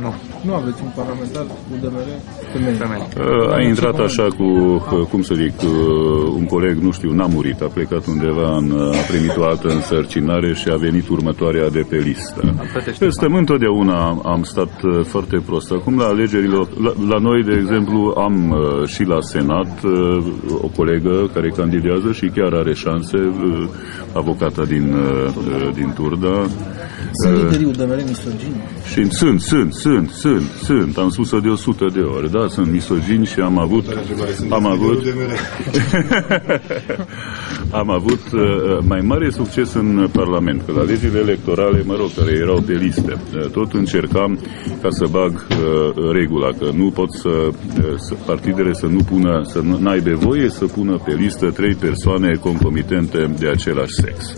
Nu. Nu aveți un parlamentar UDMR femeie. A intrat așa cu, cum să zic, un coleg, nu știu, n-a murit, a plecat undeva, a primit o altă însărcinare și a venit următoarea de pe listă. Stăm întotdeauna, am stat foarte prost. Acum la alegerile, la noi, de exemplu, am și la Senat o colegă care candidează și chiar are șanse, avocata din Turda. Sunt liderii UDMR misogini? Și sunt. Am spus-o de 100 de ori. Da, sunt misogini și am avut mai mare succes în Parlament. Că la legile electorale, care erau pe liste, tot încercam ca să bag regula, că nu pot partidele să nu pună, să n-aibă voie să pună pe listă 3 persoane concomitente de același sex,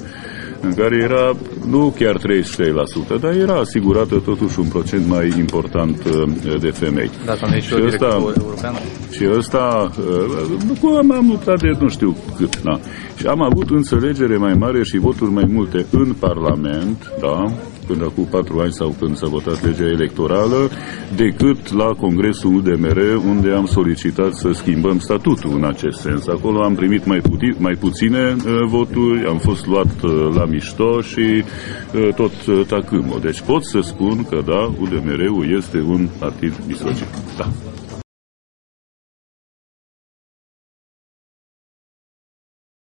în care era nu chiar 33%, dar era asigurată totuși un procent mai important de femei. Da, și europeană. Și ăsta, am luptat de nu știu cât, da. Și am avut înțelegere mai mare și voturi mai multe în Parlament, da, până acum 4 ani sau când s-a votat legea electorală, decât la Congresul UDMR, unde am solicitat să schimbăm statutul în acest sens. Acolo am primit mai puține voturi, am fost luat la mișto și tot tacâmul. Deci pot să spun că, da, UDMR-ul este un partid misogin. Da.